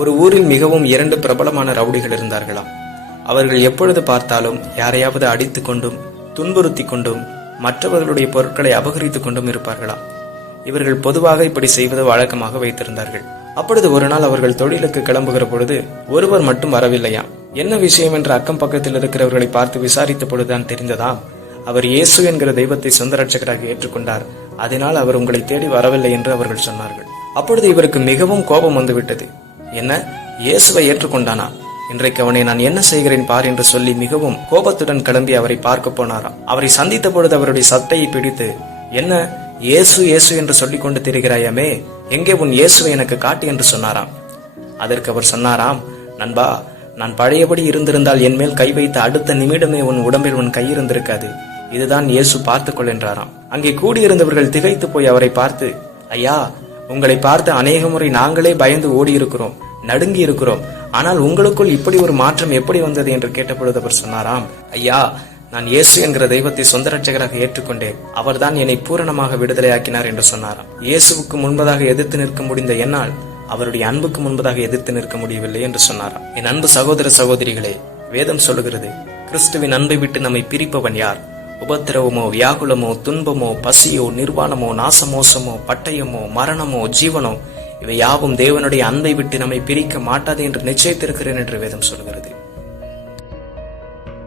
ஒரு ஊரில் மிகவும் 2 பிரபலமான ரவுடிகள் இருந்தார்களாம். அவர்கள் எப்பொழுது பார்த்தாலும் யாரையாவது அடித்துக் கொண்டும் துன்புறுத்தி கொண்டும் மற்றவர்களுடைய பொருட்களை அபகரித்துக் கொண்டும் இருப்பார்களாம். இவர்கள் பொதுவாக இப்படி செய்வது வழக்கமாக வைத்திருந்தார்கள். அப்பொழுது ஒரு நாள் அவர்கள் தொழிலுக்கு கிளம்புகிற பொழுது ஒருவர் மட்டும் வரவில்லையாம். என்ன விஷயம் என்று அக்கம் பக்கத்தில் இருக்கிறவர்களை பார்த்து விசாரித்த பொழுதுதான் தெரிந்ததாம், அவர் இயேசு என்கிற தெய்வத்தை சொந்த ரட்சகராக ஏற்றுக்கொண்டார், அதனால் அவர் உங்களை தேடி வரவில்லை என்று அவர்கள் சொன்னார்கள். அப்பொழுது இவருக்கு மிகவும் கோபம் வந்துவிட்டது. என்ன, இயேசுவை ஏற்றுக்கொண்டானா? இன்றைக்கு அவனை நான் என்ன செய்கிறேன் பார் என்று சொல்லி மிகவும் கோபத்துடன் கிளம்பி அவரை பார்க்க போனாராம். அவரை சந்தித்த பொழுது அவருடைய சட்டையை பிடித்து, என்ன இயேசு இயேசு என்று சொல்லிக் கொண்டு திரிகிறாயாமே, எங்கே உன் இயேசுவை எனக்கு காட்டு என்று சொன்னாராம். அதற்கு அவர் சொன்னாராம், நண்பா, நான் பழையபடி இருந்திருந்தால் என் மேல் கை வைத்த அடுத்த நிமிடமே உன் உடம்பில் உன் கை இருந்திருக்காது. இதுதான் இயேசு பார்த்துக்கொள் என்றாராம். அங்கே கூடியிருந்தவர்கள் திகைத்து போய் அவரை பார்த்து, ஐயா, உங்களை பார்த்து அநேக முறை நாங்களே பயந்து ஓடி இருக்கிறோம், நடுங்கி இருக்கிறோம். ஆனால் உங்களுக்குள் இப்படி ஒரு மாற்றம் எப்படி வந்தது என்று கேட்டபொழுது அவர் சொன்னாராம், ஐயா, நான் இயேசு என்கிற தெய்வத்தை சொந்த ரட்சகராக ஏற்றுக்கொண்டேன், அவர்தான் என்னை பூரணமாக விடுதலையாக்கினார் என்று சொன்னாராம். இயேசுவுக்கு முன்பதாக எதிர்த்து நிற்க முடிந்த என்னால் அவருடைய அன்புக்கு முன்பதாக எதிர்த்து நிற்க முடியவில்லை என்று சொன்னாராம். என் அன்பு சகோதர சகோதரிகளே, வேதம் சொல்லுகிறது, கிறிஸ்துவின் அன்பை விட்டு நம்மை பிரிப்பவன் யார்? உபத்திரவமோ, வியாகுலமோ, துன்பமோ, பசியோ, நிர்வாணமோ, நாசமோசமோ, பட்டயமோ, மரணமோ, ஜீவனோ, இவை யாவும் தேவனுடைய அன்பை விட்டு நம்மை பிரிக்க மாட்டாது என்று நிச்சயித்திருக்கிறேன் என்று வேதம் சொல்கிறது.